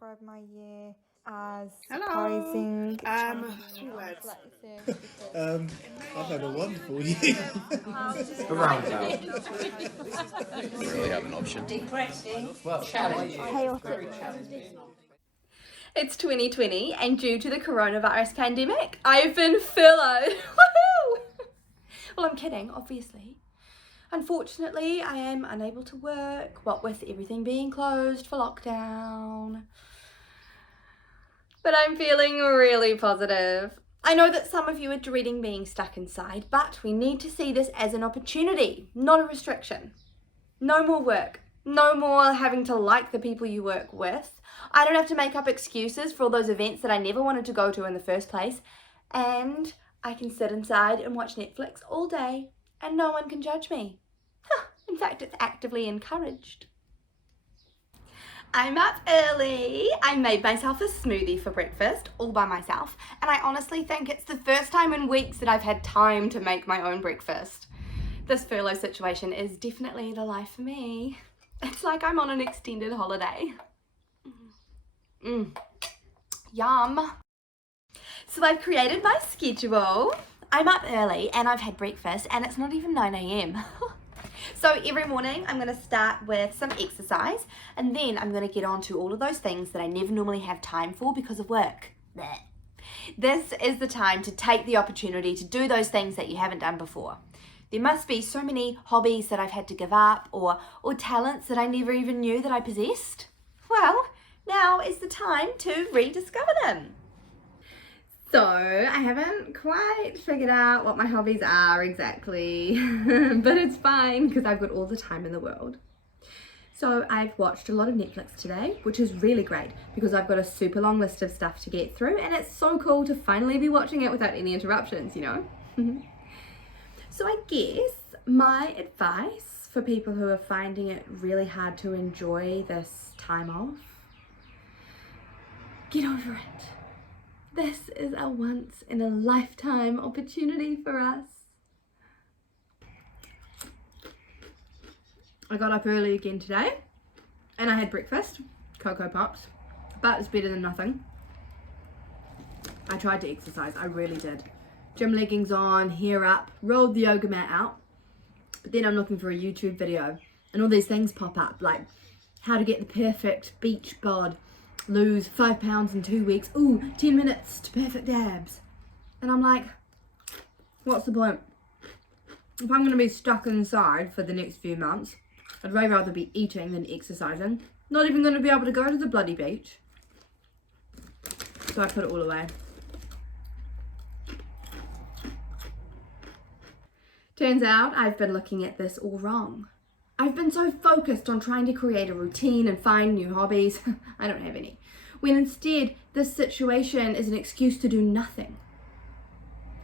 describe my year as Hello. surprising. I've had a wonderful year. Around that. Really have an option. Depressing. Well, Chaotic. It's 2020, and due to the coronavirus pandemic, I've been furloughed. Woohoo! Well, I'm kidding, obviously. Unfortunately, I am unable to work, what with everything being closed for lockdown. But I'm feeling really positive. I know that some of you are dreading being stuck inside, but we need to see this as an opportunity, not a restriction. No more work. No more having to like the people you work with. I don't have to make up excuses for all those events that I never wanted to go to in the first place. And I can sit inside and watch Netflix all day and no one can judge me. In fact, it's actively encouraged. I'm up early. I made myself a smoothie for breakfast all by myself, and I honestly think it's the first time in weeks that I've had time to make my own breakfast. This furlough situation is definitely the life for me. It's like I'm on an extended holiday. Yum. So I've created my schedule. I'm up early and I've had breakfast and it's not even 9 a.m. So every morning I'm going to start with some exercise and then I'm going to get on to all of those things that I never normally have time for because of work. Blech. This is the time to take the opportunity to do those things that you haven't done before. There must be so many hobbies that I've had to give up or talents that I never even knew that I possessed. Well, now is the time to rediscover them. So, I haven't quite figured out what my hobbies are exactly, but it's fine because I've got all the time in the world. So, I've watched a lot of Netflix today, which is really great because I've got a super long list of stuff to get through and it's so cool to finally be watching it without any interruptions, you know? So, I guess my advice for people who are finding it really hard to enjoy this time off, get over it. This is a once in a lifetime opportunity for us. I got up early again today and I had breakfast, Cocoa Pops, but it's better than nothing. I tried to exercise, I really did. Gym leggings on, hair up, rolled the yoga mat out, but then I'm looking for a YouTube video and all these things pop up like how to get the perfect beach bod, lose 5 pounds in 2 weeks, 10 minutes to perfect abs. And I'm like, what's the point? If I'm going to be stuck inside for the next few months, I'd way rather be eating than exercising. Not even going to be able to go to the bloody beach. So I put it all away. Turns out I've been looking at this all wrong. I've been so focused on trying to create a routine and find new hobbies, I don't have any, when instead this situation is an excuse to do nothing.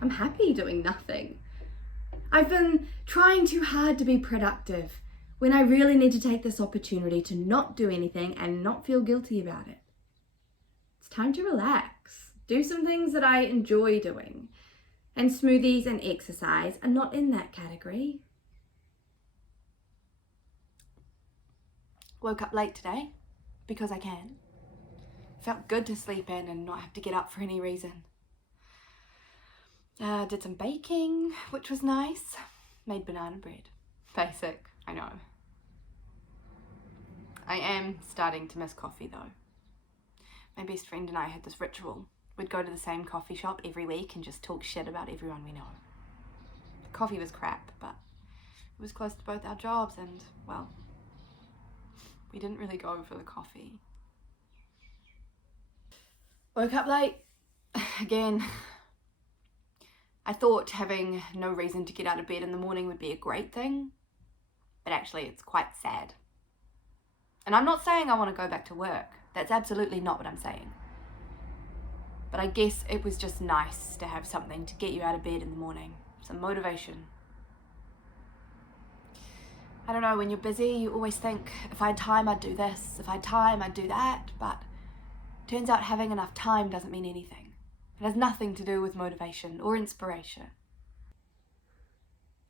I'm happy doing nothing. I've been trying too hard to be productive when I really need to take this opportunity to not do anything and not feel guilty about it. It's time to relax, do some things that I enjoy doing, and smoothies and exercise are not in that category. Woke up late today because I can. Felt good to sleep in and not have to get up for any reason. Did some baking, which was nice. Made banana bread. Basic, I know. I am starting to miss coffee though. My best friend and I had this ritual. We'd go to the same coffee shop every week and just talk shit about everyone we know. The coffee was crap, but it was close to both our jobs and, well, we didn't really go for the coffee. Woke up late again. I thought having no reason to get out of bed in the morning would be a great thing, but actually it's quite sad. And I'm not saying I want to go back to work. That's absolutely not what I'm saying. But I guess it was just nice to have something to get you out of bed in the morning, some motivation. I don't know, when you're busy, you always think, if I had time, I'd do this. If I had time, I'd do that. But turns out having enough time doesn't mean anything. It has nothing to do with motivation or inspiration.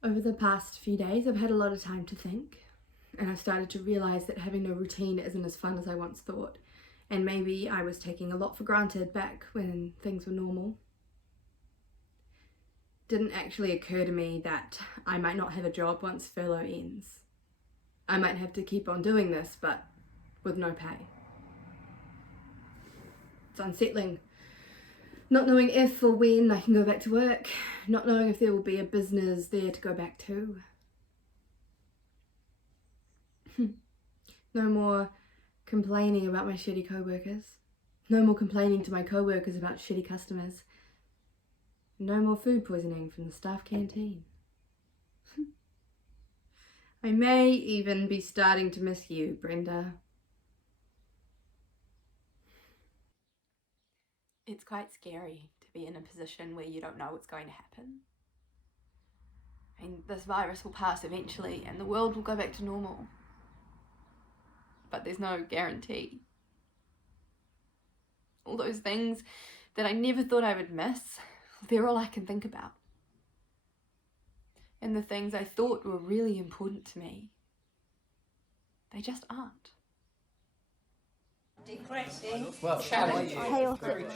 Over the past few days, I've had a lot of time to think. And I've started to realise that having no routine isn't as fun as I once thought. And maybe I was taking a lot for granted back when things were normal. Didn't actually occur to me that I might not have a job once furlough ends. I might have to keep on doing this, but with no pay. It's unsettling. Not knowing if or when I can go back to work. Not knowing if there will be a business there to go back to. No more complaining about my shitty co-workers. No more complaining to my co-workers about shitty customers. No more food poisoning from the staff canteen. I may even be starting to miss you, Brenda. It's quite scary to be in a position where you don't know what's going to happen. I mean, this virus will pass eventually and the world will go back to normal. But there's no guarantee. All those things that I never thought I would miss, they're all I can think about. And the things I thought were really important to me, they just aren't. Well, challenging. Chaotic.